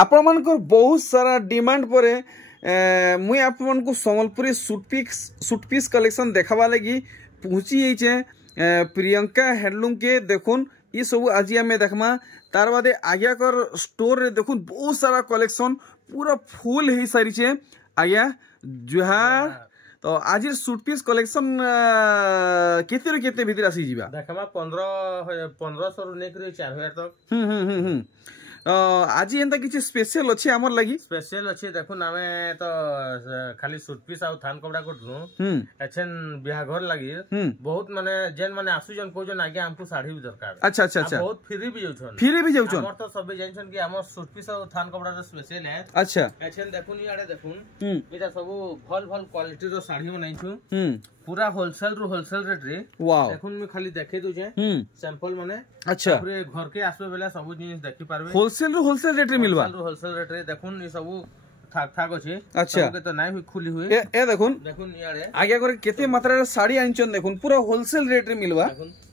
आपण मानकर बहुत सारा डिमांड परे मुई आपन को संबलपुरी सूट पीस कलेक्शन देखावा लगी पहुंची जाइए प्रियंका हैंडलूम के देखुन ये सब आज आम देखमा तार बादे आज्ञा कर स्टोर रे देखुन बहुत सारा कलेक्शन पूरा फुल हो सारी छे आज्ञा जुहार तो आज सूट पीस कलेक्शन केते रे केते भीतर आसी जीवा देखमा 1500 रु नेकरी 4000 तक आज एंता किछि स्पेशल अछि हमर लागि स्पेशल अछि देखुन आमे तो खाली सूट पीस आ थान कपड़ा कोटनु एछन बिहा घर लागि बहुत माने जेन माने आसु जन को जन आगे हमको साड़ी भी दरकार अच्छा अच्छा अच्छा बहुत फ्री भी जाउछन हमर तो सब जानछन कि हमर सूट पीस आ थान कपड़ा रो स्पेशल है अच्छा एछन देखुन याडे देखुन एटा सब भल भल क्वालिटी रो साड़ी बनाइछु पूरा होलसेल रेट रे देखुन मैं खाली देखे दउ छे सैंपल माने अच्छा पूरे घर के आसबे बेला सब जिनिस देखि पारबे होलसेल रेट रे मिलबा होलसेल रेट रे देखुन ये सब ठाक ठाक अछि अच्छा के तो नाइ खुली हुए ए देखुन याडे आगे करे केते मात्रा रे साड़ी आनचन देखुन पूरा होलसेल रेट रे मिलबा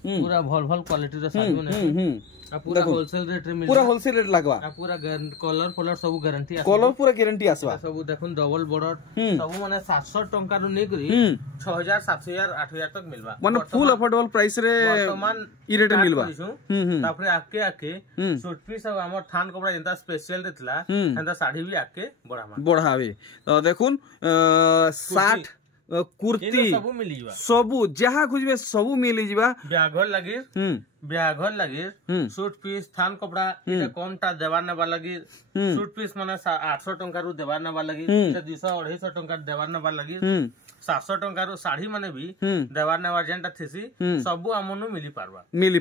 पूरा भल क्वालिटी रो साड़ी बने पूरा होलसेल रेट रे मिलबा पूरा होलसेल रेट लागबा पूरा कलर सब गारंटी कलर पूरा गारंटी आसबा सब देखुन डबल बॉर्डर सब माने 700 टंका रु नेकरी 6000 7000 8000 तक मिलबा माने फुल अफोर्डेबल प्राइस रे वर्तमान ई रेट मिलबा तापरे आके सूट पीस और हमर थान कपड़ा जेंता स्पेशल देतला एंता साड़ी भी आके बढ़ावे तो देखुन 60 कुर्ती सबू जहाँ खोजबे सबू मिल जीवा ब्याघर लगी सूट पीस थान कपड़ा कम टा देवार नवा लगी सूट पीस माने 800 टंका रु देवार नवा लगी 200 250 टंका देवार नवा लगी 700 टंका रु साड़ी माने भी देवार नवा जेंटा थेसी सबू हमनु मिली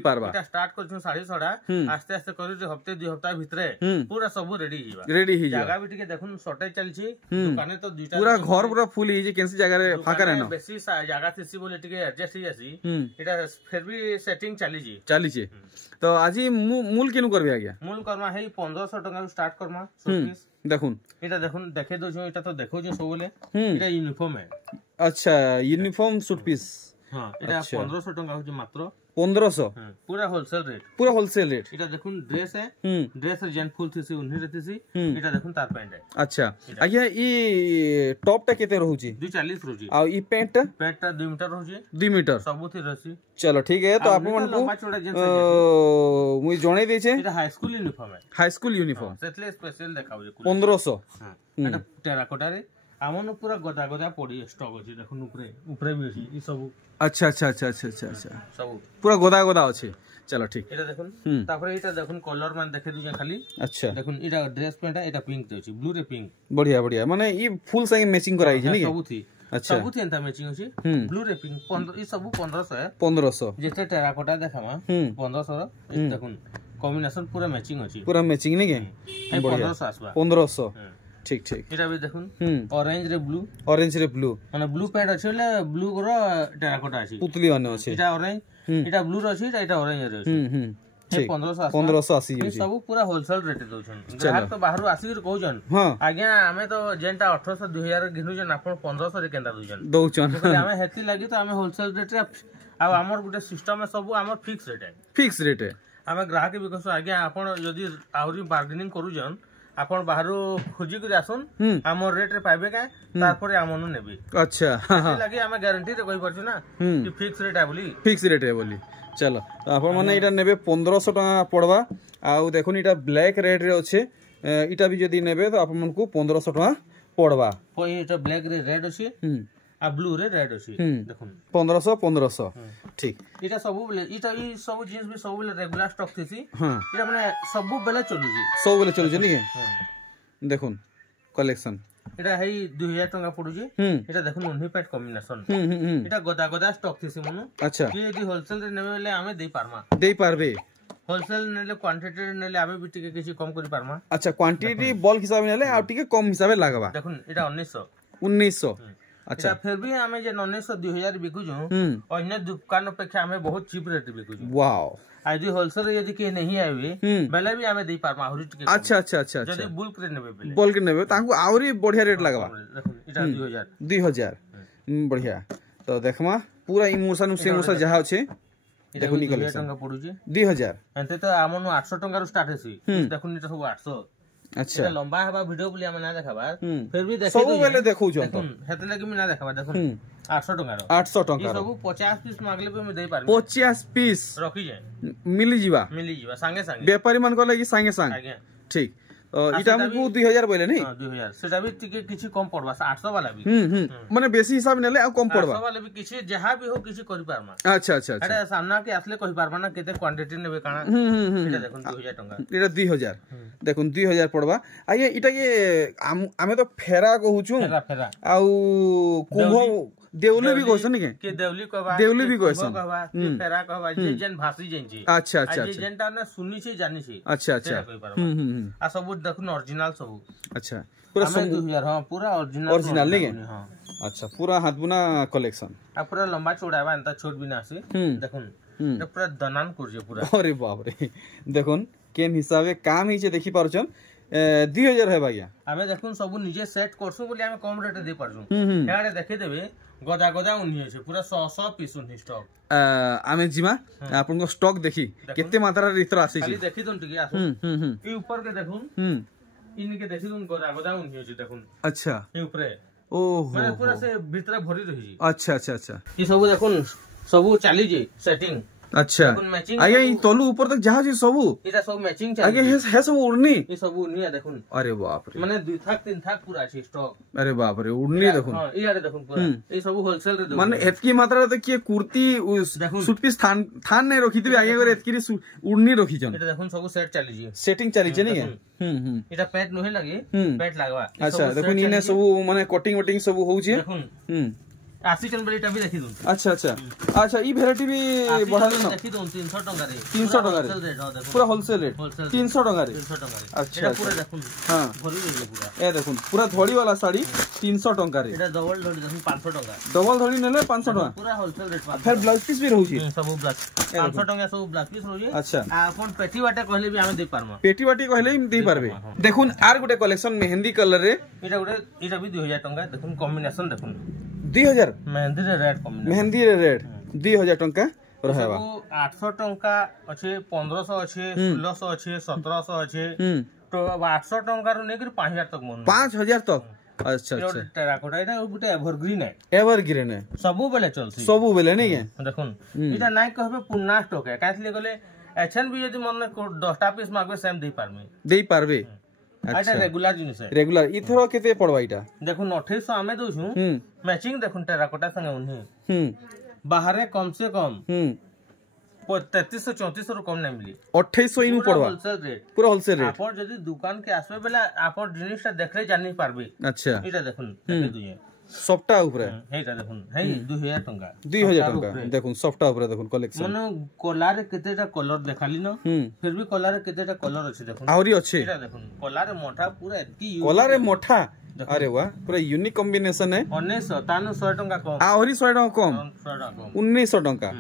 पारबा एटा स्टार्ट करछु साड़ी सडा आस्ते आस्ते करू जे हफ्ते 2 हफ्ता भितरे पूरा सबू रेडी ही जगह भी टिके देखुन शॉर्टेज चलछि दुकाने तो दुईटा पूरा घर पूरा फुल ही जे केनसी जगह रे फाका रहनो बेसी जगह थेसी बोले टिके एडजस्ट ही आसी एटा फिर भी सेटिंग चली छे तो आज मूल केनु करबे आज्ञा मूल करमा है 1500 टका रु स्टार्ट करमा सूट पीस देखुन एटा देखुन देखे दो एटा तो देखो जे सब बोले एटा यूनिफॉर्म है अच्छा यूनिफॉर्म सूट पीस हां एटा 1500 टका होजे मात्र 1500 पूरा होलसेल रेट एटा देखुन ड्रेस है ड्रेस जेन फुल थीसी उन्ही रहतीसी एटा देखुन तार पैंट है अच्छा आज्ञा ई टॉप टा केते रहउची 240 रहउची आ ई पैंट टा 2 मीटर रहउची 2 मीटर सब थी रहसी चलो ठीक है तो आप मन को मुई जणे दे छे एटा हाई स्कूल यूनिफॉर्म सेतले स्पेशल देखाउ 1500 हां एटा टेराकोटा रे आमन पूरा गदा पड़ी स्टॉक अछि देखुन ऊपरे भी अछि ई सब अच्छा सब पूरा गदा अछि चलो ठीक एटा देखुन तापर एटा देखुन कलर मान देखे दु खाली अच्छा देखुन एटा ड्रेस पैंट एटा पिंक अछि ब्लू रे पिंक बढ़िया माने ई फुल संगे मैचिंग कराई छै सब थी अच्छा सब थी एंता मैचिंग अछि ब्लू रे पिंक 15 ई सब 1500 है 1500 जेते टेराकोटा देखामा 1500 देखुन कॉम्बिनेशन पूरा मैचिंग अछि पूरा मैचिंग नै के 1500 आसबा 1500 ठीक एटा भी देखुन ऑरेंज रे ब्लू माने ब्लू पैंट अछि ब्लू रो टेराकोटा अछि पुतली माने अछि एटा ऑरेंज एटा ब्लू रो अछि एटा ऑरेंज रे अछि ठीक 1500 आसी सब पूरा होलसेल रेट दउछन ग्राहक तो बाहर आसी के कहउछन आज्ञा हमें तो जेंटा 1800 2000 घिनुछन आपण 1500 रे केंदा दउछन हमें हेती लागि तो हमें होलसेल रेट रे आ हमर गुटे सिस्टम में सब हमर फिक्स रेट है हमें ग्राहक भी कहसु आज्ञा आपण जदी आउरी बार्गेनिंग करूजन आपण बाहर खोजी कर आसन हमर रेट रे पाइबे का तारपर हमनु नेबी अच्छा लागि हमें गारंटी रे कहि परछु ना कि फिक्स रेट है बोली चलो आपण माने इटा नेबे 1500 टका पड़वा आ देखुन इटा ब्लैक रेड रे अच्छे इटा भी जदी नेबे तो आपण मन को 1500 टका पड़वा इटा ब्लैक रे रेड अछि आ ब्लू रे रेड अछि देखुन 1500 ठीक इटा सब बेले इटा ई सब जींस भी सब बेले रेगुलर स्टॉक थीसी इटा माने सब बेले चलुजी नी देखुन कलेक्शन एटा है 2000 टका पडुजी एटा देखुन उन्ही पैट कॉम्बिनेशन एटा गदा स्टॉक थीसी मनु अच्छा कि यदि होलसेल रे नेबे ले हमें दे पारबे होलसेल नेले क्वांटिटी नेले आबे भी टिके किछि कम करि पारमा अच्छा क्वांटिटी बल्क हिसाब नेले आ टिके कम हिसाब लागबा देखुन एटा 1900 अच्छा फिर भी हमें जे 1900 2000 बिकु जो अन्य दुकान अपेक्षा हमें बहुत चीप रेट बिकु जो वाओ आज होलसेल यदि के नहीं आवे बेले भी हमें दे पारमा आहुरी टिके अच्छा जदी बुल्क रे नेबे बेले बल्क नेबे तांको आहुरी बढ़िया रेट लागबा देखुन एटा 2000 बढ़िया तो देखमा पूरा इमोशन से इमोशन जहा अछि देखुन ई कलेक्शन टका पडुजी 2000 एते तो आमनु 800 टका रु स्टार्ट हेसी देखुन एटा सब 800 अच्छा এটা লম্বা হবা ভিডিও বলি আমি না দেখাবার ফির भी দেখি सब बेले देखौ छ দেখুন হেতে লাগি আমি না দেখাবার দেখুন 800 টাকা 800 टका এই सब 50 পিস মাগলে भी আমি দেই পারবি 50 पीस रखी जाए मिली जीवा संगे संगे व्यापारी मान को लगी संगे संग आज्ञा ठीक इटा हमको 2000 बोले नहीं हां 2000 सेटा भी टिके किछि कम पड़बा 800 वाला भी माने बेसी हिसाब नेले आ कम पड़बा 800 वाला भी किछि जहां भी हो किछि करि पारमा अच्छा अच्छा अच्छा अरे सामना के आसले कहि पारमा ना केते क्वांटिटी नेबे काना इटा देखुन 2000 टका इटा 2000 देखुन 2000 पड़बा आये इटा के आमे तो फेरा कहू छु फेरा आ कुंभ देवली भी कहसन के देवली कहबा देवली भी कहसन कहबा फेरा कहबा जे जन भाषी जन छी अच्छा अच्छा जे जनटा ने सुनी छी जानी छी अच्छा अच्छा आ सब देखुन ओरिजिनल सब अच्छा पूरा 2000 हां पूरा ओरिजिनल नहीं हां अच्छा पूरा हाथ बुना कलेक्शन आ पूरा लंबा चौड़ा बा अंता छोट बिना से देखुन ये पूरा दनान करजे पूरा अरे बाप रे देखुन केन हिसाबे काम ही छे देखि पारछन 2000 है भैया हमें देखुन सब निजे सेट करसु बोली हमें कम रेट दे पारछू यारे देखि देबे गदा गदा उन्ही छै पूरा 100 पीस उन्ही स्टॉक आमे जिमा आपन को स्टॉक देखि केते मात्रा रे इतर आसी खाली देखि दोन टिके आसु ई ऊपर के देखुन इनके देखि दोन गदा गदा उन्ही छै देखुन अच्छा ई ऊपरे ओहो माने पूरा से भीतर भरी रही अच्छा अच्छा अच्छा ई सब देखुन सब चाली जे सेटिंग अच्छा आगे ई तलु ऊपर तक जहाज सबु इटा सब मैचिंग आगे है सब उड़नी ई सब उड़नी देखुन अरे बाप रे माने 2 थाक 3 थाक पूरा छै स्टॉक अरे बाप रे उड़नी देखुन हां ई आरे देखुन पूरा ई सब होलसेल रे देखुन माने एतकी मात्रा रे के कुर्ती सूट पीस थान नहीं रखी थी आगे करे एतकी उड़नी रखी जन इटा देखुन सब सेट चली जे सेटिंग चली जे नहीं इटा पैट नहे लगे पैट लागवा अच्छा देखुन इने सब माने कटिंग वटिंग सब होउ छै देखुन 80 चन बली भी देखि दूं अच्छा अच्छा अच्छा ई वैरायटी भी बढ़ा देना देखि दूं 300 टका रे 300 टका रे पूरा होलसेल रेट 300 टका रे 300 टका रे अच्छा पूरा देखुन हां भरी गई पूरा ए देखुन पूरा धड़ी वाला साड़ी 300 टका रे एटा डबल धड़ी देखुन 500 टका डबल धड़ी नेले 500 टका पूरा होलसेल रेट फिर ब्लाउज पीस भी रहू छी सब ब्लाउज 500 टका सब ब्लाउज पीस रहू छी अच्छा आपन पेटी बाटे कहले भी हमें दे पारमा पेटी बाटी कहले हम दे पारबे देखुन are Gute collection mehndi colour रे एटा भी 2000 टका देखुन कॉम्बिनेशन देखुन 2000 मेहंदी रे रेट कॉम्बिनेशन मेहंदी रे रेट 2000 टका रहबा 800 टका अछि 1500 अछि 1600 अछि 1700 अछि तो 800 टका रो नेकर 5000 तक मन 5000 तक अच्छा अच्छा टेराकोटा एटा गुटे एवरग्रीन है एवरग्रीन है सबु बेले चलसी सबु बेले नहीं है देखुन इटा नाइ कहबे पुन्ना स्टॉक है काथले गले एचन भी यदि मन 10टा पीस मागबे सेम दे पारबे अच्छा रेगुलर जिनिस है रेगुलर इथरो केते पड़बा इटा देखुन 2800 आमे दोछु मैचिंग देखुन टेराकोटा संगे उन्ही बाहर कम से कम 3300-3400 रो कम नहीं मिली 2800 इनु पड़बा होलसेल रेट पूरा होलसेल रेट आपण जदी दुकान के आसबे बेला आपण जिनिसटा देखले जानि पारबे अच्छा इटा देखुन देखे दुए सॉफ्टा ऊपर हेटा देखुन हे 2000 टका 2000 टका देखुन सॉफ्टा ऊपर देखुन कलेक्शन मने कलर केतेटा कलर देखाली न फिर भी कलर केतेटा कलर अछि देखुन आउरी अछि एटा देखुन कलर मोठा पूरा एती कलर मोठा अरे वाह पूरा यूनिक कॉम्बिनेशन है 1900 तानु 100 टका कम आउरी 100 टका कम 100 टका कम 1900 टका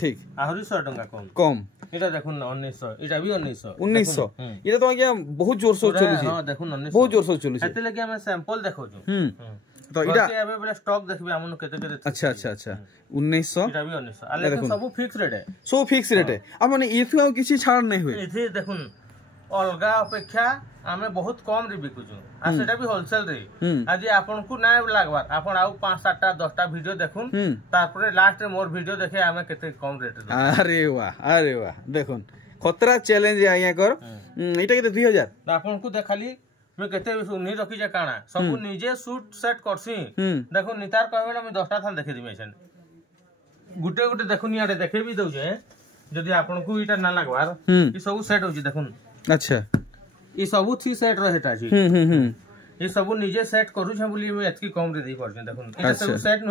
ठीक आउरी 100 टका कम कम एटा देखुन 1900 एटा भी 1900 एटा तो आज्ञा बहुत जोर से चलु छी हां देखुन 1900 बहुत जोर से चलु छी एते लगे हम सैंपल देखौ छु तो इटा के एबे बेले स्टॉक देखबे हमन केते केते अच्छा अच्छा अच्छा 1900 एटा भी 1900 आ लेकिन सब फिक्स रेट है सो फिक्स रेट है अब माने इथु किछि छाड़ नहीं हुए इथे देखुन अलगा अपेक्षा हमें बहुत कम रे बिकु छु आ सेटा भी होलसेल रे आज आपन को ना लागबार आपन आउ 5-7टा 10टा वीडियो देखुन तारपरे लास्ट रे मोर वीडियो देखे हमें केते कम रेट दे अरे वाह देखुन खतरा चैलेंज है आया कर इटा केते 2000 आपन को देखाली मैं केते नहीं रखी जे काना सब निजे सूट सेट करसी देखो नितार कहबे मैं 10टा थान देखि दिमे छन गुटे गुटे देखुन याडे देखे भी दउ जे जदी आपन को इटा ना लागबार ई सब सेट हो जे देखुन अच्छा ई सब थी सेट रहेटा छी ई सब निजे सेट करू छ बोली मैं एतकी कम रे दे पर देखुन इटा सब सेट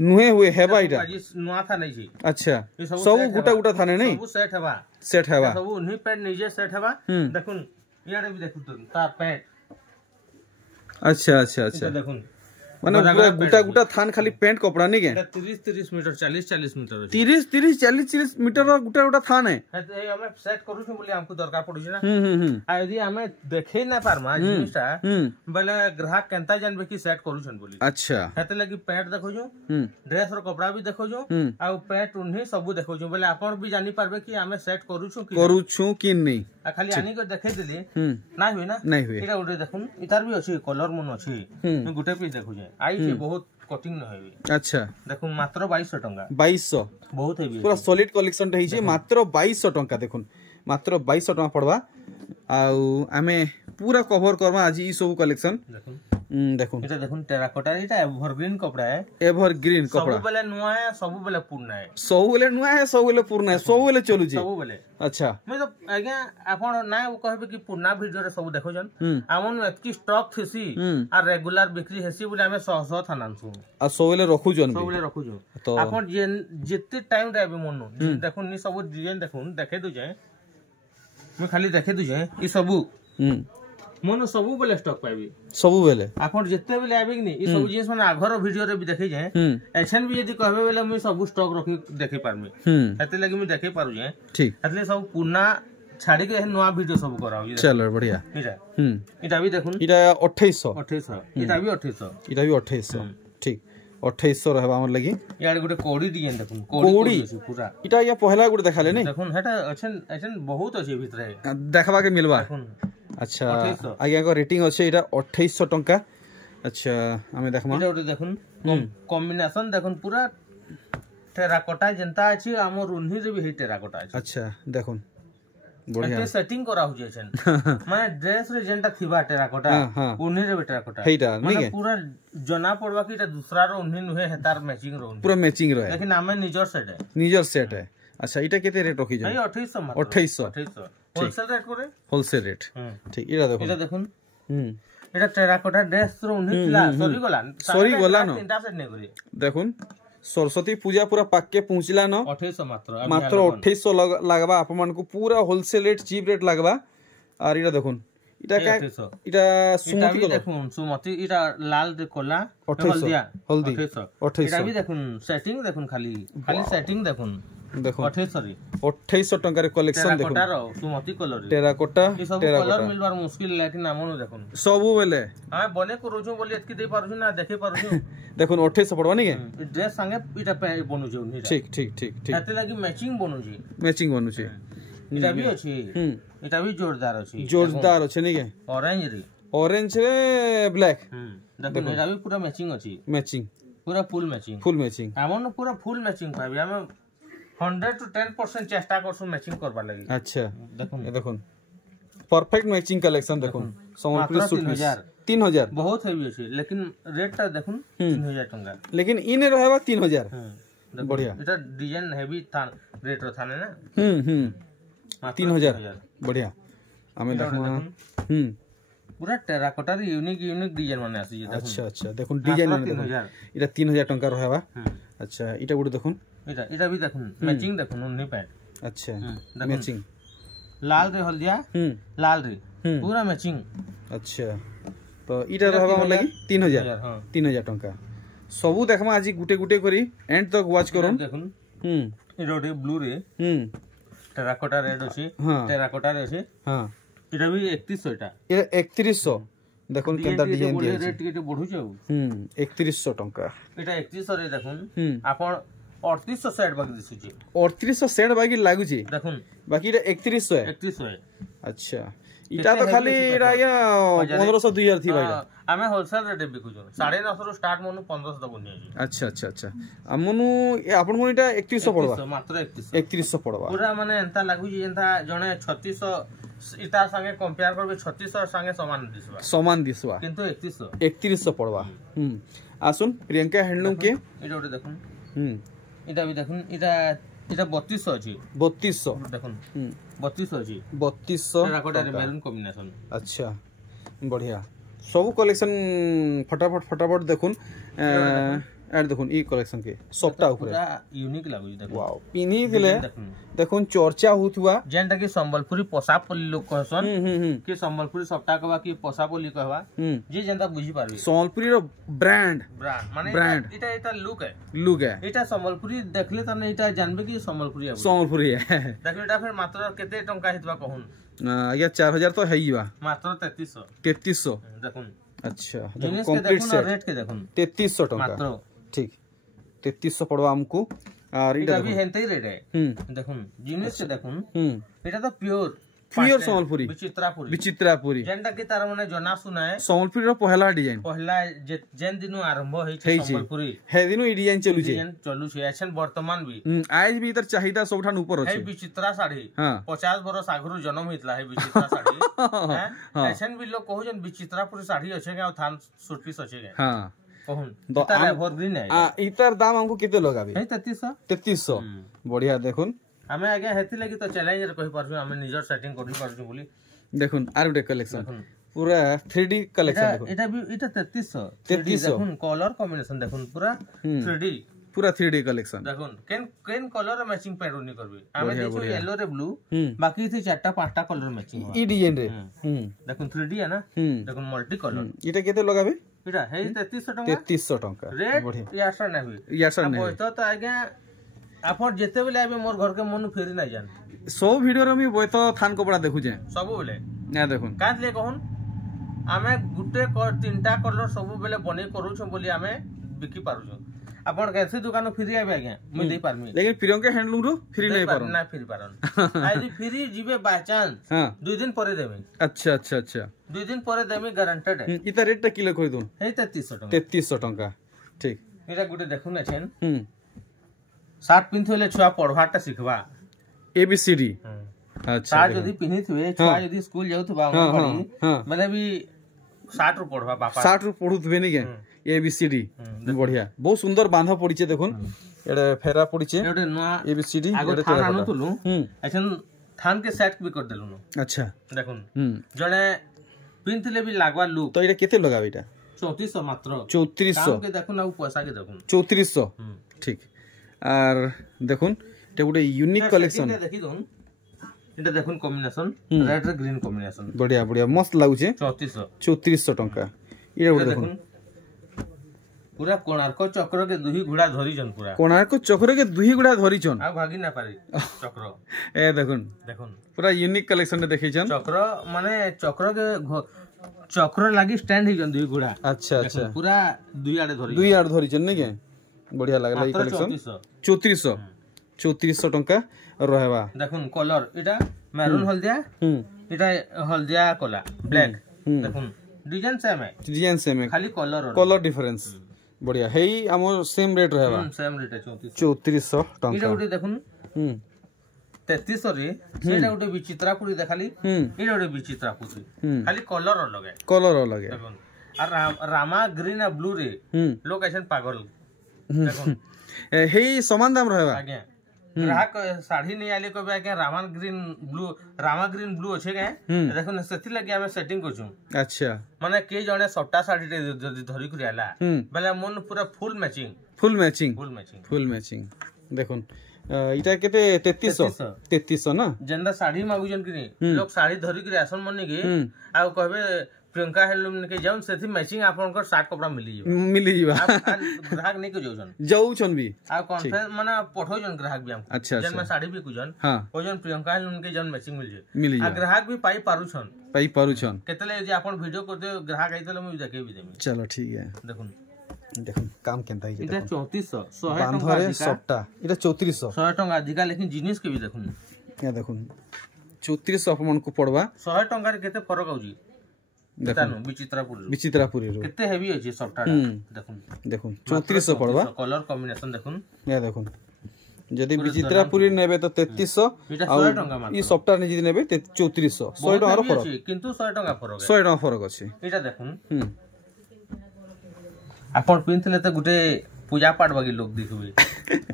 नुहे हुए हेबा इटा नुआ था नहीं छी अच्छा सब गुटा गुटा थाने नहीं सब सेट हेबा सब उन्ही पे निजे सेट हेबा देखुन याडे भी देखु तो तार पैंट अच्छा अच्छा अच्छा देखुन মানে পুরা গুটা গুটা থান খালি প্যান্ট কপড়া নি के 30 मीटर 40 मीटर 30 40 मीटर गुटा गुटा थान है हमें सेट करू छु बोली हमको दरकार पड़ू ना आ यदि हमें देखे ना पारमा जिनिसटा बोले ग्राहक केनता जानबे कि सेट करू छन बोली अच्छा हेते लगी पैंट देखो जो ड्रेस और कपड़ा भी देखो जो आ पैंट उन्हीं सब देखो जो बोले आपण भी जानी पारबे कि हमें सेट करू छु कि नहीं आ खाली आनी को देखे देली ना हुई ना नहीं हुई एटा उडे देखुन इतार भी अछि कलर मन अछि मैं गुटे पीस देखु जे आई छै बहुत कटिंग न होई अच्छा देखुन मात्र 2200 टंका 2200 बहुत हेवी पूरा सॉलिड कलेक्शन रे छै मात्र 2200 टंका देखुन मात्र 2200 टंका पड़वा आ हमें पूरा कवर करबा आज ई सब कलेक्शन देखुन देखुन एटा देखुन टेराकोटा एटा एवरग्रीन कपड़ा है एवरग्रीन कपड़ा सब बेले नुआ है सब बेले पुराना है सब बेले नुआ है सब बेले पुराना है सब बेले चलु छी सब बेले अच्छा मैं तो आज्ञा आपण ना कहबे कि पुराना वीडियो रे सब देखो जन हमन एतकी स्टॉक थेसी आ रेगुलर बिक्री हेसी बोले हमें 100 थानानसु आ सब बेले रखु जन सब बेले रखु जो तो आपण जेते टाइम रे आबे मनु देखुन नि सब डिजाइन देखुन देखे दु जाय मैं खाली देखे दु जाय ई सब मन सबु बेले स्टॉक पाइबी सबु बेले आपण जेते बेले आबे कि नि ई सब जिंस माने आघर वीडियो रे भी देखै जाय एक्शन भी यदि कहबे बेले मैं सबु स्टॉक रखी देखै पारमी एते लागि मैं देखै पारु जाय ठीक एतले सब पुना छाड़ी के नवा वीडियो सब कराउ चलो बढ़िया इटा भी देखुन इटा 2800 इटा भी 2800 इटा भी 2800 ठीक 2800 रहबा हमर लागि यार गुटे कोडी डिजाइन देखुन कोडी पूरा इटा या पहला गुटे देखाले नै देखुन हेटा अछन बहुत अछि भितरे देखबा के मिलबा अच्छा आगे को रेटिंग अछि इटा 2800 टंका अच्छा हमें देखमा इटा उटे देखुन कॉम्बिनेशन देखुन पूरा टेराकोटा जनता अछि हमर उन्ही रे भी हे टेराकोटा अछि अच्छा देखुन बढ़िया एते सेटिंग करा हो जेछन माने ड्रेस रे जेंटा थिबा टेराकोटा उन्ही रे टेराकोटा हेटा माने पूरा जना पड़बा कि इटा दूसरा रो उन्ही नुहे हेतार मैचिंग रो पूरा मैचिंग रहे लेकिन हमें निजर सेट है अच्छा इटा केते रेट रखी जे 2800 मात्र 2800 होलसेल रेट करे होलसेल रेट ठीक इटा देखुन इटा टेराकोटा ड्रेस रो उन्ही थिला सरी गला न तीनटा सेट नै करी देखुन सरस्वती पूजा पूरा पाक के पहुंचला न 2800 मात्र 2800 लगबा आप मन को पूरा होलसेल रेट चीप रेट लगबा और इटा देखुन इटा का इटा सुमति को देखुन सुमति इटा लाल दे कोला हल्दी 2800 इटा भी देखुन सेटिंग देखुन खाली सेटिंग देखुन देखो 2800 टंका रे कलेक्शन देखो टेराकोटा सुमति कलर टेराकोटा ई सब कलर मिलबार मुश्किल लेकिन नामनो देखो सब बेले हां बने करू छु बोली एतकी दे पारू ना देखे पारू देखो 2800 पड़वा नहीं के ड्रेस संगे इटा बनू छु नी ठीक ठीक ठीक ठीक एते लागि मैचिंग बनू छी इटा भी अछि इटा भी जोरदार अछि नहीं के ऑरेंज रे ब्लैक देखो इटा भी पूरा मैचिंग पूरा फुल मैचिंग हमन पूरा फुल मैचिंग पाबी हम 100 to 10% चेष्टा करसु मैचिंग करबा लागि अच्छा देखुन परफेक्ट मैचिंग कलेक्शन देखुन संबलपुरी सूट 3000 बहुत हेवी अछि लेकिन रेट ता देखुन 3000 टंका लेकिन इने रहबा 3000 बढ़िया एटा डिजाइन हेवी था रेट रो थाने ना 3000 बढ़िया हमें देखुन पूरा टेराकोटा रे यूनिक डिजाइन माने आसी अच्छा देखुन डिजाइन माने इटा 3000 टंका रहबा अच्छा इटा गुड देखुन इटा भी देखुन मैचिंग देखुन उन्हीं पैंट अच्छा मैचिंग लाल रे हल्दिया लाल रे पूरा मैचिंग अच्छा तो इटा रहबा मन लागि 3000 टंका सबु देखमा आज गुटे गुटे करी एंड तक वॉच करूं देखुन इटा ब्लू रे टेराकोटा रेड अछि टेराकोटा रे अछि हां इटा भी 3100 इटा 3100 देखुन केंता डिजाइन दिया रेट के बढ़ु छ 3100 टंका इटा 3100 रे देखुन आपण 3800 सेट बाकी दिसु छी 3800 सेट बाकी लागु छी देखुन बाकी इटा 3100 है अच्छा इटा तो खाली इटा 1500 2000 थी भाई हमें होलसेल रेट बिकु छ 950 रो स्टार्ट मनु 1500 तक बनि अच्छा हमनु आपन को इटा 3100 पड़वा मात्र 3100 पड़वा पूरा माने एंता लागु छी एंता जने 3600 इटा संगे कंपेयर करबे 3600 संगे समान दिसवा किंतु 3100 पड़वा आसुन प्रियंका हैंडलूम के इटा ओटे देखुन इटा भी देखुन इटा 3200 अछि 3200 देखुन 3200 अछि 3200 टेराकोटा रे मैरून कॉम्बिनेशन अच्छा बढ़िया सब कलेक्शन फटाफट देखुन एंड देखुन ई कलेक्शन के सबटा ऊपर पूरा यूनिक लागु देखो वाओ पिनी दिले देखुन चर्चा होतुवा जेंटा कि संबलपुरी पोसापल्ली लोग कहसन कि संबलपुरी सबटा कहबा कि पोसापल्ली कहबा जे जेंटा बुझी पारबी संबलपुरी रो ब्रांड माने इटा लुक है इटा संबलपुरी देखले तने इटा जानबे कि संबलपुरी है देखले इटा फिर मात्र केते टंका हितबा कहून या 4000 तो है ही बा मात्र 3300 देखुन अच्छा कंप्लीट सेट रेट के देखुन 3300 टंका मात्र ठीक 3300 पड़वा हमको और इटा भी हेंते रेट है देखुन जिनिस से देखुन इटा तो प्योर संबलपुरी विचित्रापुरी जेंटा कि तार माने जना सुना है संबलपुरी रो पहला जेन दिनु आरंभ होई छै संबलपुरी हे दिनु ई डिजाइन चलु छै एछन वर्तमान भी आज भी इधर चाहिदा सबठान ऊपर अछि हे विचित्रा साड़ी 50 बरस आगरु जन्म हितला है विचित्रा साड़ी एछन भी लोग कहू जन विचित्रापुरी साड़ी अछि के थान सूट पीस अछि के हां कहून इतर एवरग्रीन है इतर दाम हमको किते लगाबे है 3300 बढ़िया देखुन हमें आगे हेती लगी तो चैलेंज रे कहि परछु हमें निजर सेटिंग करि परछु बोली देखुन आर गुटे कलेक्शन पूरा 3D कलेक्शन देखुन एटा भी एटा 3300 देखुन कलर कॉम्बिनेशन देखुन पूरा 3D कलेक्शन देखुन केन कलर मैचिंग पैटर्न करबे हमें देखो येलो रे ब्लू बाकी थी चारटा पांचटा कलर मैचिंग ई डिजाइन रे देखुन 3D है ना देखुन मल्टी कलर इटा केते लगाबे इटा हे 3300 टंका रेट यासर नै होई तो आगे आपण जेते बेले आबे मोर घर के मन फेरी नै जान सो वीडियो रे मी बोय तो थान कपड़ा देखु जे सब बेले ना देखुन कात ले कहून आमे गुटे तीनटा कलर सब बेले बने करू छ बोली आमे बिकी पारू छ आपण कैसे दुकान फ्री आबे आगे मैं दे पारमी लेकिन प्रियंका हैंडलूम रो फ्री नै पारन ना फ्री पारन आइ फ्री जीवे बाय चांस 2 दिन परे देबे अच्छा 2 दिन परे देबे गारंटेड है इता रेट किलो कहि दो हे 3300 टंका ठीक एटा गुटे देखुन अछन सात पिनथले छुआ पढ़वाटा सिखबा ABCD अच्छा सात जदी पिनिथवे छुआ जदी स्कूल जाउथबा पढ़ी मतलब भी 60 रु पढ़वा बापा 60 रु पढुथबे नि के ABCD बढ़िया बहुत सुंदर बांधा पड़ीचे देखुन एडे फेरा पड़ीचे एडे नवा ABCD एडे थान आनुतलु अछन थान के सेट भी कर देलु अच्छा देखुन जणे पिनथले भी लागवा लुक तो एडे केते लगाबे एटा 3400 मात्र 3400 के देखुन आ पैसा के देखुन 3400 ठीक और देखुन एटा गुटे यूनिक कलेक्शन देखि दोन एटा देखुन कॉम्बिनेशन रेड रे ग्रीन कॉम्बिनेशन बढ़िया बढ़िया मस्त लागुचे 3400 टंका इरा गुटे देखुन पूरा कोणार्क चक्र के दुही घोड़ा धरी जन पूरा कोणार्क चक्र के दुही घोड़ा धरी जन आ भागी ना पारी चक्र ए देखुन पूरा यूनिक कलेक्शन देखै जन चक्र माने चक्र के चक्र लागी स्टैंड ही जन दुही घोड़ा अच्छा पूरा दुही आड़े धरी जन नै के बढ़िया लागला ई कलेक्शन 3400 टंका रहबा देखुन कलर इटा मैरून हल्दिया इटा हल्दिया कला ब्लैक देखुन डिजाइन सेम है खाली कलर डिफरेंस बढ़िया हे हमर सेम रेट रहबा सेम रेट है 3400 टंका इटा उठी देखुन 3300 रे सेटा उठी विचित्रापुरी देखाली इटा उठी विचित्रापुरी खाली कलर अलग है देखुन और रामा ग्रीन और ब्लू रे लोग ऐसन पागल देखुन हे समान दाम रहबा आगे ग्राहक साड़ी नहीं आले को के रामा ग्रीन ब्लू अच्छे के देखो सेति लगे हमें सेटिंग करछु अच्छा माने के जने सट्टा साड़ी जदी धरी करी आला बेले मन पूरा फुल मैचिंग देखुन इटा केते 3300 ना जेंदा साड़ी मागुजन कि लोग साड़ी धरी करी आसन मन के आ कहबे प्रियंका हैंडलूम के जाउन सेति मैचिंग आपनकर साट कपड़ा मिली जीवा ग्राहक नहीं को जाउछन भी आ कॉन्फरेंस माने पठो जन ग्राहक भी हम अच्छा जन में साड़ी भी कुजन ओ जन प्रियंका हैंडलूम के जन मैचिंग मिली आ ग्राहक भी पाई पारुछन केतले जे आपन वीडियो कर दे ग्राहक आइतले हम देखे भी देमी चलो ठीक है देखुन काम केनता है इटा 3400 100 टंका सबटा इटा 3400 100 टंका अधिका लेकिन जिनिस के भी देखुन या देखुन 3400 अपन को पड़वा 100 टंका रे केते फरक आउजी विचित्रापुरी केते हेवी अछि सबटा देखुन 3400 पड़वा कलर कॉम्बिनेशन देखुन या देखुन जदी विचित्रापुरी नेबे तो 3300 100 टंका मात्र ई सॉफ्टवेयर ने जदी नेबे 3400 100 टंका रो फरक किंतु 100 टंका फरक 100 टंका फरक अछि एटा देखुन आपण पिनथले त गुटे पूजा पाठ बाकी लोग देखबे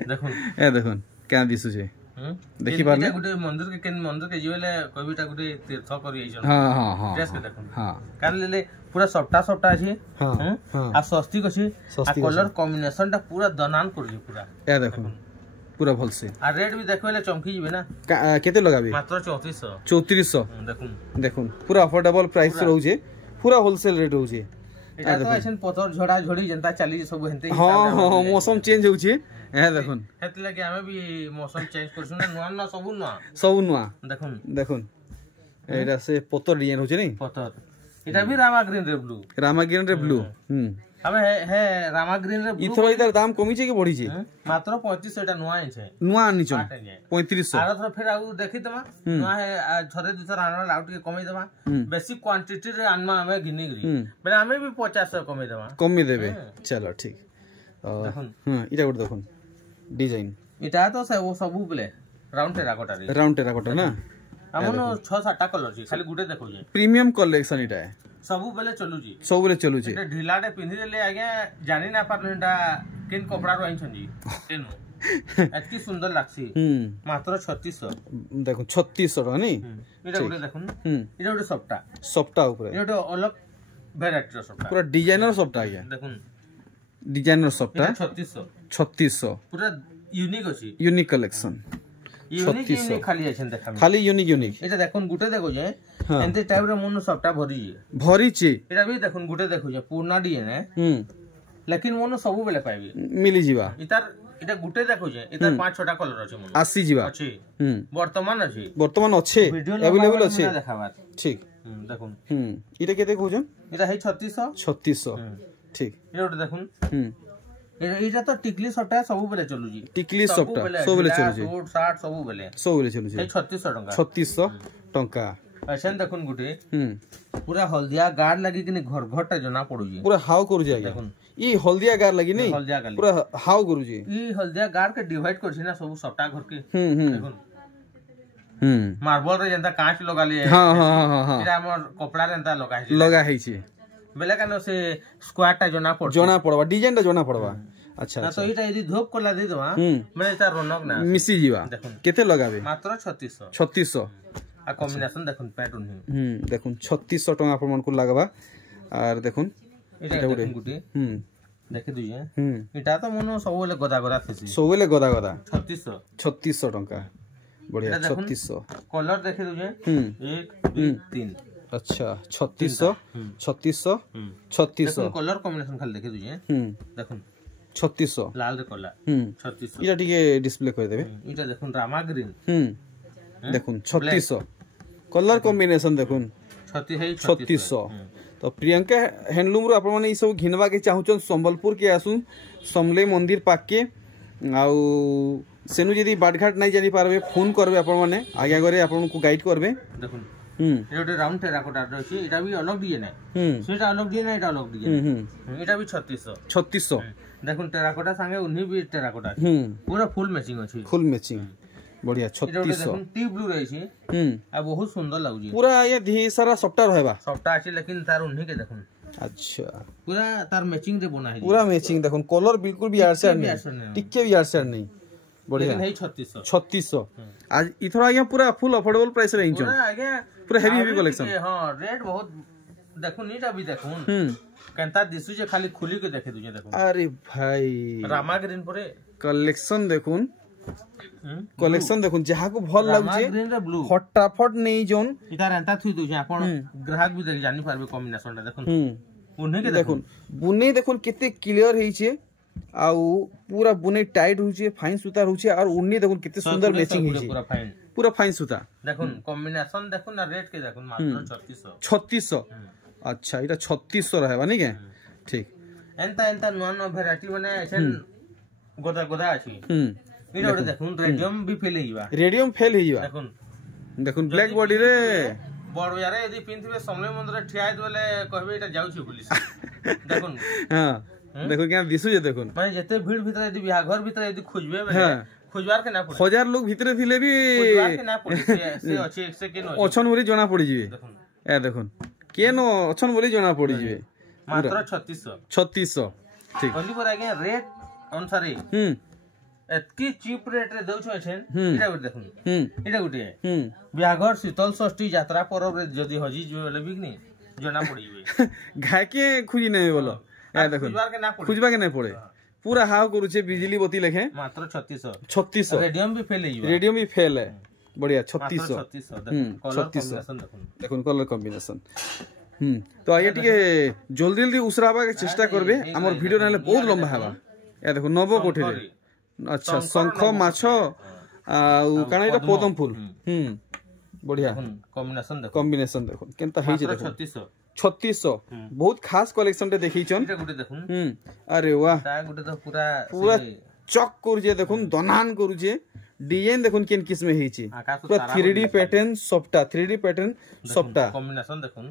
देखुन ए देखुन क्या दिसु छे देखि पारले गुटे मंदिर के जिवेले कविटा गुटे तीर्थ करी आइछन हां हां हां ड्रेस के देखन हां कान लेले पूरा सफ्टा अछि हां आ सस्ती अछि आ कलर कॉम्बिनेशन टा पूरा दनान कर पूरा ए देखन पूरा भल से आ रेट भी देखबेले चमकी जिवे ना केते लगाबी मात्र 3400 देखन देखन पूरा अफोर्डेबल प्राइस रहउ जे पूरा होलसेल रेट रहउ जे एटा तो ऐसन पथर झोड़ा झोड़ी जनता चली सब हेंते हां हां मौसम चेंज होउ छे ए देखन हेत लगे हमें भी मौसम चेंज करछु ना नुआ ना सब नुआ देखन देखन एटा से पत्थर डिजाइन होचे नहीं पत्थर एटा भी रामा ग्रीन रे ब्लू हमें है रामा ग्रीन रे ब्लू इथरो इधर दाम कमी छे कि बढ़ी छे मात्र 3500 एटा नुआ छे नुआ आनी छ 3500 आरो थोड़ा फिर आउ देखि तमा नुआ है थरे दुसर आनल आउट के कमी देबा बेसी क्वांटिटी रे आनमा हमें गिनी गरी माने हमें भी 50 कमी देबा कमी देबे चलो ठीक देखन हां इटा गुड देखन डिजाइन इटा तो से वो सबु बेले राउंड टेराकोटा ना हमनो 6-7 टा कलर छी खाली गुटे देखो जे प्रीमियम कलेक्शन इटा है सबु बेले चलू जी एटा ढिलाटे पिंधि देले आगे जानि ना पारलेंटा केन कपड़ा रो आइन छन जी तेनु एतकी सुंदर लागसी मात्र 3600 देखो 3600 टा नहीं इटा गुटे देखुन इटा गुटे सफ्टा ऊपर इटा गुटे अलग वैरायटी रो सफ्टा पूरा डिजाइनर सफ्टा आगे देखुन डिजाइनर सफ्टा 3600 पूरा यूनिक कलेक्शन यूनिक खाली आछन देखा खाली यूनिक एटा देखुन गुटे देखो जे एंते टाइप रे मोनो सफ्टा भरी चे एटा भी देखुन गुटे देखो जे पूर्णा डीएनए लेकिन मोनो सबु बेले पाइबे मिली जीवा इतार एटा गुटे देखो जे इतार 5-6 टा कलर अछि मोनो आसी जीवा अछि वर्तमान अछि अवेलेबल अछि देखाबार ठीक देखुन इटा केते कहउछन इटा है 3600 ठीक एटा देखुन एटा तो टिकली सफ्टा सबु बेले चलु जी टिकली सफ्टा सब बेले चलु जी 60 सबु बेले चलु जी 3600 टंका ऐसन देखुन गुटे पूरा हल्दिया गार लगी कि घर घरटा जना पड़ू जी पूरा हाव करू जी देखुन ई हल्दिया गार लगी नहीं पूरा हाव करू जी ई हल्दिया गार के डिवाइड करछि ना सब सफ्टा घर के देखुन मार्बल रे जनता कांच लगा लिए हां हां हां हां फिर हमर कपड़ा रेंता लगा है छी बेले कानो से स्क्वायर टा जना पड़वा डिजाइन टा जना पड़वा अच्छा ना तो इटा यदि धूप कोला दे दवा माने तार रौनक ना मिसी जीवा केते लगाबे मात्र 3600 आ कॉम्बिनेशन देखुन पैटर्न देखुन 3600 टका अपन मन को लागबा आर देखुन इटा गुटे देखि दुजे इटा तो मनो सबले गदा थेसी सबले गदा 3600 टका बढ़िया 3600 कलर देखि दुजे 1 2 3 अच्छा 3600 कलर कॉम्बिनेशन खाली देखि दुजे देखुन 3600 लाल रे कला 3600 इटा ठीक डिस्प्ले कर देबे इटा देखुन रामा ग्रीन देखुन 3600 कलर कॉम्बिनेशन देखुन 3600 तो प्रियंका हैंडलूम रो अपन माने ई सब घिनवा के चाहू संबलपुर के आसु समले मंदिर पाक के आउ सेनु यदि बाटघाट नहीं जानी पारबे फोन करबे अपन माने आगे करे अपन को गाइड करबे देखुन एटा राउंड टेराकोटा रहछि एटा भी अलग डिजाइन है सेटा अलग डिजाइन एटा अलग डिजाइन एटा भी 3600 देखुन टेराकोटा संगे उन्हीं भी टेराकोटा पूरा फुल मैचिंग अछि फुल मैचिंग बढ़िया 3600 टी ब्लू रही छी आ बहुत सुंदर लागु जी पूरा ये धी सारा सफ्टा रहबा सफ्टा अछि लेकिन तार उन्हीं के देखुन अच्छा पूरा तार मैचिंग दे बना है पूरा मैचिंग देखुन कलर बिल्कुल भी यार से नहीं टिक्के भी यार से नहीं बढ़िया लेकिन है 3600 आज इथरा आगे पूरा फुल अफोर्डेबल प्राइस रे इंचन पूरा आगे पूरा हेवी कलेक्शन हां रेट बहुत देखुन नीटा भी देखुन केनता दिसु जे खाली खुली के देखे दुजे देखुन अरे भाई रामा ग्रीन परे कलेक्शन देखुन कलेक्शन देखुन जहा को भल लागु जे ग्रीन रे ब्लू फटाफट नहीं जोन इतार एंता थुई दुजे आपण ग्राहक भी देख जानि पारबे कॉम्बिनेशन देखुन उन्हीं के देखुन बुने देखुन कितने क्लियर हेई छे आउ पूरा बुने टाइट होई छे फाइन सूता होई छे और उन्हीं देखुन कितने सुंदर मैचिंग होई छे पूरा फाइन सूता देखुन कॉम्बिनेशन देखुन ना रेट के देखुन मात्र 3600 अच्छा इटा 3600 रहबा नहीं के ठीक एंता नुआ वैरायटी माने ऐसन गोदा अछि इटा ओटे देखुन रेडियम भी फेल हिबा देखुन ब्लैक बॉडी रे बड़ यारे यदि पिनथिबे समले मंदिर ठियाय देले कहबे इटा जाउछि पुलिस देखुन हां देखो क्या दिसु जे देखुन माने जते भीड़ भीतर यदि बिहा घर भीतर यदि खोजबे बे खोजवार के ना पड़े 1000 लोग भीतर थिले भी खोजवार के ना पड़े से अछि एक से केनो ओछन बोली जणा पड़ी जिवे देखुन ए देखुन केनो ओछन बोली जणा पड़ी जिवे मात्र 3600 ठीक ओनली पर आगे रेट अनुसार एतकी चीप रेट रे दउछ छेन इटा गुटे देखुन इटा गुटे ब्याघर शीतल षष्ठी यात्रा पर्व रे जदी हजी जोले बिकनी जना पड़ीबे घाय के खुजी नहीं बोलो ए देखो खुजबा के नहीं पड़े पूरा हाव करूचे बिजली बत्ती लेखे मात्र 3600 रेडियम भी फेल है रेडियम भी फेल है बढ़िया 3600 3600 देखो कलर कॉम्बिनेशन तो आगे टिके जल्दी जल्दी उसराबा के चेष्टा करबे हमर वीडियो नाले बहुत लंबा हेबा ए देखो नव कोठी रे अच्छा शंख माछ आ काना एटा पदम फूल बढ़िया कॉम्बिनेशन देखो केनता हेजे देखो 3600 बहुत खास कलेक्शन टे देखिछन अरे वाह पूरा चक करूजे देखुन दनान करूजे डिजाइन देखुन केन किस्म हेछि पूरा 3D पैटर्न सॉफ्टा 3D पैटर्न सॉफ्टा कॉम्बिनेशन देखुन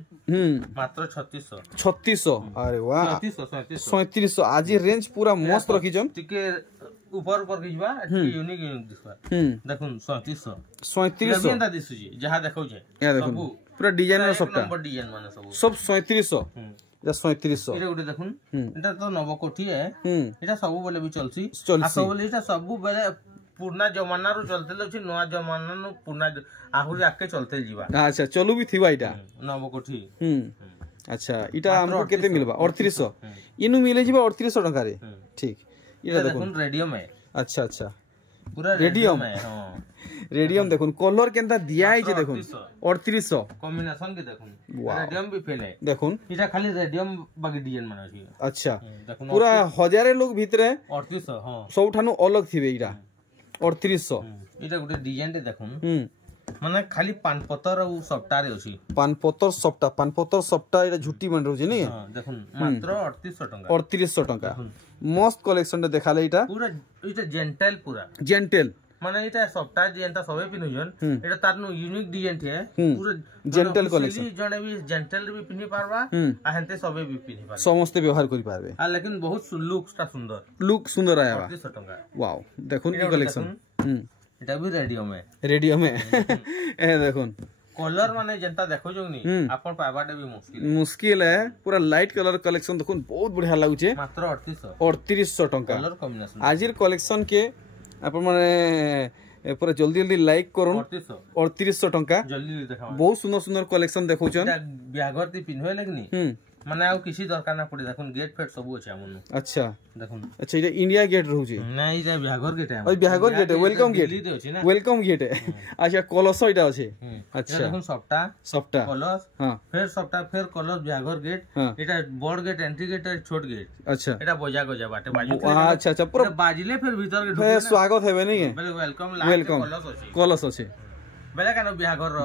मात्र 3600 अरे वाह 3700 आज रेंज पूरा मस्त रखिछन टिके ऊपर की जबा यूनिक दिसबा देखुन 3700 एंता दिसुजी जहा देखौ जे या देखुन पूरा डिजाइन सॉफ्टा नंबर डिजाइन माने सब 3700 या 3700 इटा गुटे देखुन इटा तो नव कोठी है इटा सब बोले भी चलसी आ सब बोले इटा सब बेले पुराना जमाना रु चलते लछि नया जमाना नु पुराना आहुरी आके चलते जीवा अच्छा चलू भी थिबा इटा नव कोठी अच्छा इटा हमको केते मिलबा 3800 इनु मिले जीवा 3800 टका रे ठीक इटा देखुन रेडियम है अच्छा अच्छा पूरा रेडियम है हां रेडियम देखुन कलर केनता दिया है जे देखुन 3800 कॉम्बिनेशन के देखुन रेडियम भी फेल है देखुन इटा खाली रेडियम बाकी डिजाइन माने छी अच्छा पूरा हजारे लोग भीतरे 3800 हां सबठानु अलग थिबे इटा 3800 इटा गुटे डिजाइन ते देखुन माने खाली पान पत्तर और सफ्टा रे अछि पान पत्तर सफ्टा इटा झुटी मन रहउजे नै हां देखुन मात्र 3800 टका 3800 टका मस्त कलेक्शन रे देखाले इटा पूरा इटा जेंटल माने इटा सफ्टा जेंटा सबे पिनुजन इटा तारनु यूनिक डिजाइन थे पूरा जेंटल कलेक्शन जने भी जेंटल भी पिनि पारबा आ हेंते सबे भी पिनि पारबा समस्त व्यवहार करि पारबे आ लेकिन बहुत लुक सुंदर आया 3800 टका वाओ देखुन की कलेक्शन इटा भी रेडियम है ए देखुन कलर माने जनता देखो जोनी अपन पाबाडे भी मुश्किल है पूरा लाइट कलर कलेक्शन देखुन बहुत बढ़िया लागुचे मात्र 3800 टका कलर कॉम्बिनेशन आजिर कलेक्शन के अपन माने पूरा जल्दी लाइक करूँ 3800 टका जल्दी देखा बहुत सुंदर कलेक्शन देखौछन ब्यागर ती पिनवे लगनी माने आ किसी दरकार ना पड़ी देखुन गेट फेट सब अछि हमन अच्छा देखुन अच्छा इटा इंडिया गेट रहउजे नै इटा ब्यागर गेट है ब्यागर गेट है वेलकम गेट है अच्छा कलश इटा अछि अच्छा देखुन सफ्टा कलश हां फिर सफ्टा फिर कलश ब्यागर गेट इटा बड़ गेट एंट्री गेट छोट गेट अच्छा इटा बजा गजा बाटे बाजू अच्छा अच्छा पूरा बाजिले फिर भीतर के ढुके स्वागत हेबे नै वेलकम कलश अछि बेला कानो ब्यागर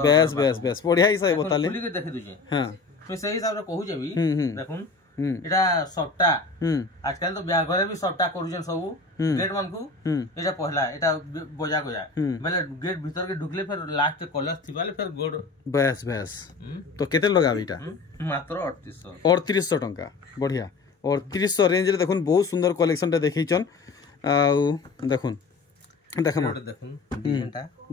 बेस बढ़िया ही सही बताले खुली के देखि दुजे हां तो सही हिसाब रे कहू जेबी देखुन इटा सफ्टा आजकल तो ब्याघरे भी सफ्टा करूजन सब गेट मन को इटा पहला इटा बजा गया बेले गेट भीतर के ढुकले फिर लास्ट कलश थिबाले फिर गोड बेस तो केते लगाबी इटा मात्र 3800 टका बढ़िया 3800 रेंज रे देखुन बहुत सुंदर कलेक्शन टा देखिछन आ देखुन देखुन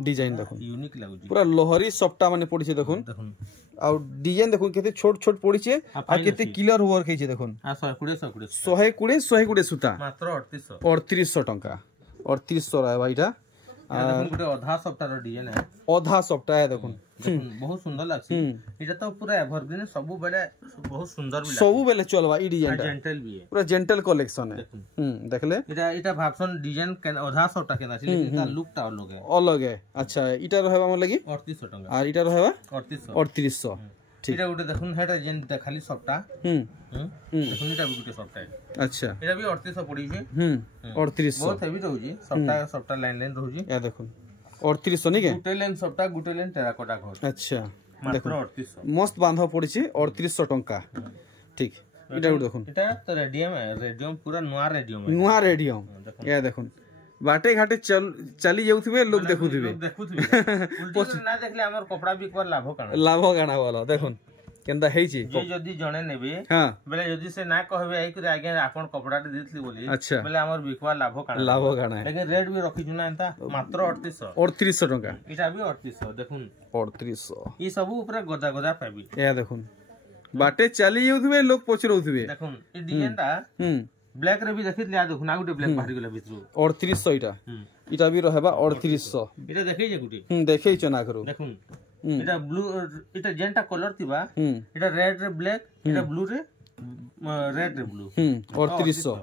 डिजाइन देखुन यूनिक लागु पूरा लोहरी सफ्टा माने पड़ी छे देखुन आ डिजाइन देखुन केते छोट छोट पड़ी छे आ केते क्लियर वर्क हे छे देखुन आ 120 सूता मात्र 3800 टका 3800 रा भाईटा देखुन गुटे आधा सफ्टा रो डिजाइन है आधा सफ्टा है देखुन बहुत सुंदर लागसी इटा तो पूरा एवरग्रीन सब बेले बहुत सुंदर भी सब बेले चलबा ई डिजाइन जेंटल भी है पूरा जेंटल कलेक्शन है देखले इटा भाबसन डिजाइन के आधा सफ्टा केना छी लेकिन ता लुक ता अलग है अच्छा इटा रहबा हमर लगी 3800 टका और इटा रहबा 3800 ठीक इटा गुटे देखुन हेटा जेन खाली सफ्टा देखुन इटा गुटे सफ्टा है अच्छा इटा भी 3800 पड़ी छे 3800 बहुत हेवी रहउजी सफ्टा लाइन रहउजी या देखुन 3800 नहीं के गुटे लाइन सफ्टा गुटे लाइन टेराकोटा घर अच्छा मात्र 3800 मस्त बांधा पड़ी छे 3800 टका ठीक इटा देखुन इटा तो रेडियम पूरा नवा रेडियम या देखुन बाटे घाटे चली जाउथबे लोग देखुथबे उल्टी ना देखले हमर कपड़ा बिकवार लाभ काना वाला देखुन केंदा हेई छी जे जदी जणे नेबे हां बेले जदी से ना कहबे आई कि आगे आपन कपड़ा देथली बोली अच्छा बेले हमर बिकवार लाभ काना लेकिन रेट भी रखी जुना एंता मात्र 3800 टका इटा भी 3800 देखुन 3800 ई सब ऊपर गदा पाबी या देखुन बाटे चली जाउथबे लोग पछरौथबे देखुन ई डिजाइन ता ब्लैक रे भी देखितले आ देखु ना गुटे ब्लैक बाहरी गेला भितरु 3800 इटा भी रहबा 3800 इटा देखै जे गुटे देखै छ ना करू देखुन इटा ब्लू इटा जेंटा कलर थिबा इटा रेड रे ब्लैक इटा ब्लू रे रेड रे ब्लू 3800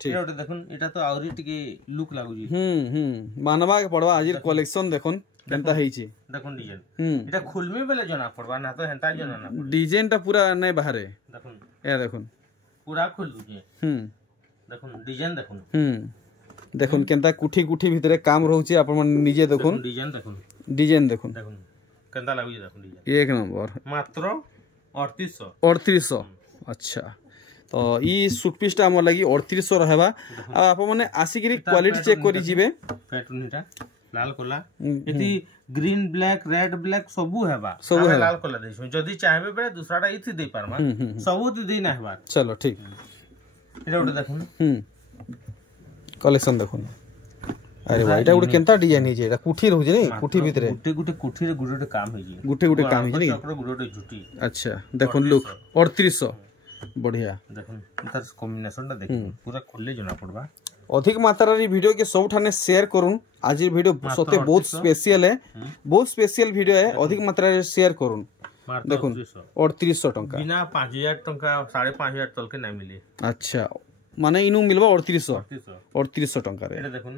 ठीक है देखुन इटा तो आउरी टिके लुक लागु जी मानवा के पड़वा आज कलेक्शन देखुन केनता हेई छी देखुन डिजाइन इटा खुलमी बेले जना पड़वा ना तो हेंता जना ना डिजाइन टा पूरा नै बाहरे देखुन ए देखुन पूरा खुल दुजे देखुन डिजाइन देखुन देखुन केनता कुठी कुठी भितरे काम रहउची आपण मन निजे देखुन डिजाइन देखुन देखुन केनता लागु जी देखुन डिजाइन एक नंबर मात्र 3800 अच्छा तो ई सूट पीस टा हमर लागि 3800 रहबा आ आपण माने आसीगिरी क्वालिटी चेक करि जिबे पैटर्नटा लाल कोला एती ग्रीन ब्लैक रेड ब्लैक सबु हेबा लाल कोला देछु जदी चाहबे बे दूसराटा इथि दे पारमा सबु दे ना हेबा चलो ठीक एटा उठे देखुन कलेक्शन देखुन अरे भाई एटा उठे केनता डिजाइन हे जे एटा कुठी रहउ जे नै कुठी भितरे गुटे कुठी रे गुटे काम हे जे गुटे काम हे जे चक्र गुटे झुटी अच्छा देखुन लुक 3800 बढ़िया देखुन तार कॉम्बिनेशन टा देखुन पूरा खुले जना पड़बा अधिक मात्रा रे वीडियो के सब ठाने शेयर करूं आज वीडियो सते बहुत स्पेशल है बहुत स्पेशल वीडियो है अधिक मात्रा रे शेयर करूं देखुन 3800 टंका बिना 5000 टंका 5500 तल के नहीं मिले अच्छा माने इनु मिलबा 3800 टंका रे एटा देखुन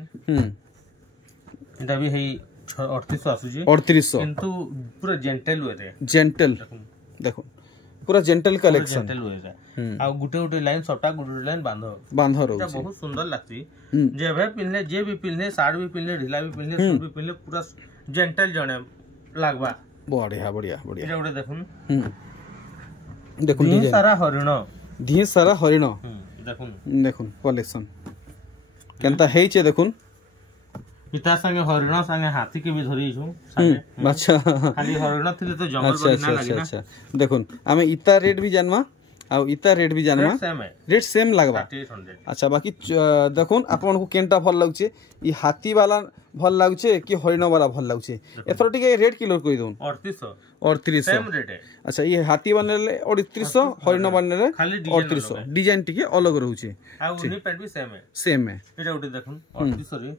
एटा भी है 3800 आसु जे 3800 किंतु पूरा जेंटल वे रे जेंटल देखुन पूरा जेंटल कलेक्शन जेंटल वे रे आ गुटे लाइन सबटा गुटे लाइन बांधो रहउ छै बहुत सुंदर लागती जे भी पिनले जे भी पिनले साड़ी भी पिनले ढिला भी पिनले सूट भी पिनले पूरा जेंटल जणे लागबा बढ़िया बढ़िया बढ़िया एटा उडे देखुन देखुन ढेर सारा हरिण देखुन देखुन कलेक्शन केनता हेइ छे देखुन इता संगे हरिण संगे हाथी के भी धरि छु संगे अच्छा खाली हरिण थिले तो जंगल बड़ी ना लागी ना अच्छा देखुन आमे इता रेट भी जानवा आ इता रेट भी जानवा रेट सेम लागबा अच्छा बाकी देखुन आपन को केनटा भल लागछे ई हाथी वाला भल लागछे कि हरिण वाला भल लागछे एथरो टिके रेट किलो कहि दोन 3800 सेम रेट है अच्छा ये हाथी बनले 3800 हरिण बनले 3800 डिजाइन टिके अलग रहउछे आ उनी पेट भी सेम है एटा उठे देखुन 3800 रे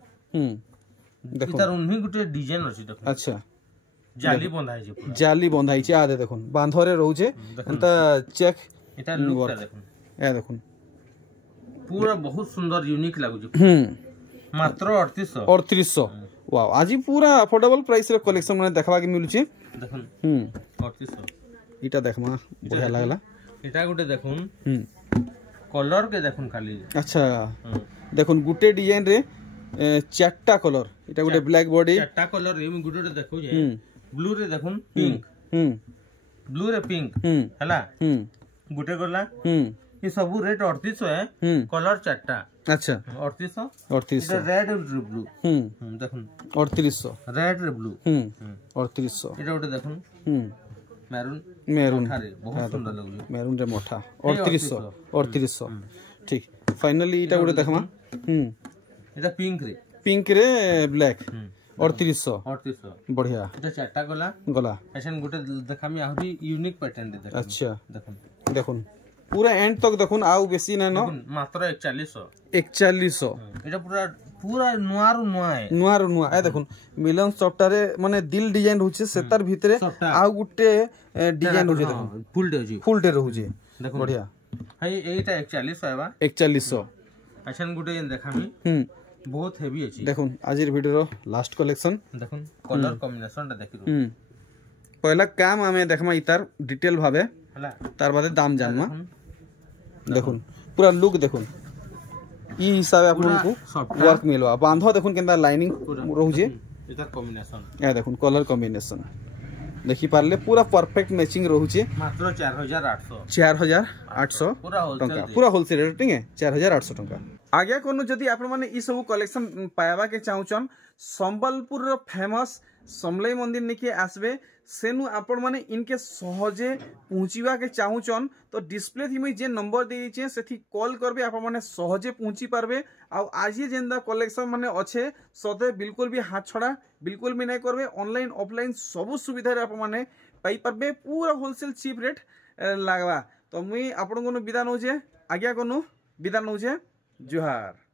देखुन इतार उन्ही गुटे डिजाइन अछि देखुन अच्छा जाली बंधाई छै आदे देखुन बांधरे रहउछे अंता चेक इता लुक देखुन ए देखुन पूरा बहुत सुंदर यूनिक लागु छै मात्र 3800 वाओ आज पूरा अफोर्डेबल प्राइस रे कलेक्शन माने देखबा के मिलु छै देखुन 3800 इटा देखमा बढ़िया लागला इटा गुटे देखुन कलर के देखुन खाली अच्छा देखुन गुटे डिजाइन रे चारटा कलर इटा गुटे ब्लैक बॉडी चारटा कलर रे गुटे देखो जे ब्लू रे देखुन पिंक ब्लू रे पिंक हला गुटे गला ये सब रेट 3800 है कलर चारटा अच्छा 3800 रेड ब्लू देखुन 3800 रेड रे ब्लू 3800 इटा उठे देखुन मैरून बहुत सुंदर लागु मैरून रे मोठा 3800 ठीक फाइनली इटा उठे देखमा इटा पिंक रे ब्लैक 3800 बढ़िया इटा चारटा गला ऐसन गुटे देखामी आहुरी यूनिक पैटर्न दे देखुन अच्छा देखुन पूरा एंड तक देखुन आउ बेसी ना न मात्र 4100 इटा पूरा नुआ ए देखुन मिलन सफ्टारे माने दिल डिजाइन रहउछे सेतार भितरे आउ गुटे डिजाइन रहउछे देखुन फुल डे रहउछे बढ़िया हाय एटा 4100 आबा 4100 ऐसन गुटे देखामी बहुत हेवी अछि देखुन आजिर वीडियो रो लास्ट कलेक्शन देखुन कलर कॉम्बिनेशन ता देखिरो पहला काम हमें देखमा इतार डिटेल भाबे हला तार बादे दाम जानमा देखुन पूरा लुक देखुन ई हिसाबे आपन को वर्क मिलवा बांधो देखुन केनदा लाइनिंग रहउ जे इता कॉम्बिनेशन ए देखुन कलर कॉम्बिनेशन देखि पारले पूरा परफेक्ट मैचिंग रहउ जे मात्र 4800 पूरा होलसेल रेट ठीक है 4800 टंका आगे कोनो जदी आपण माने ई सब कलेक्शन पायाबा के चाहुचन संबलपुर रो फेमस समलाई मंदिर निके आसबे सेनु आपण माने इनके सहजे पहुंचीबा के चाहुचन तो डिस्प्ले थी मैं जे नंबर दे छै सेथि कॉल करबे आपण माने सहजे पहुंची पारबे आ आज ये जेंदा कलेक्शन माने अच्छे सदे बिल्कुल भी हाथ छड़ा बिल्कुल भी नहीं करबे ऑनलाइन ऑफलाइन सब सुविधा रे आपण माने पाई पारबे पूरा होलसेल चीप रेट लागबा तो मुई आपण को विदा न जे आज्ञा कोनु ବିଦାୟ ନଉଛେ ଜୁହାର।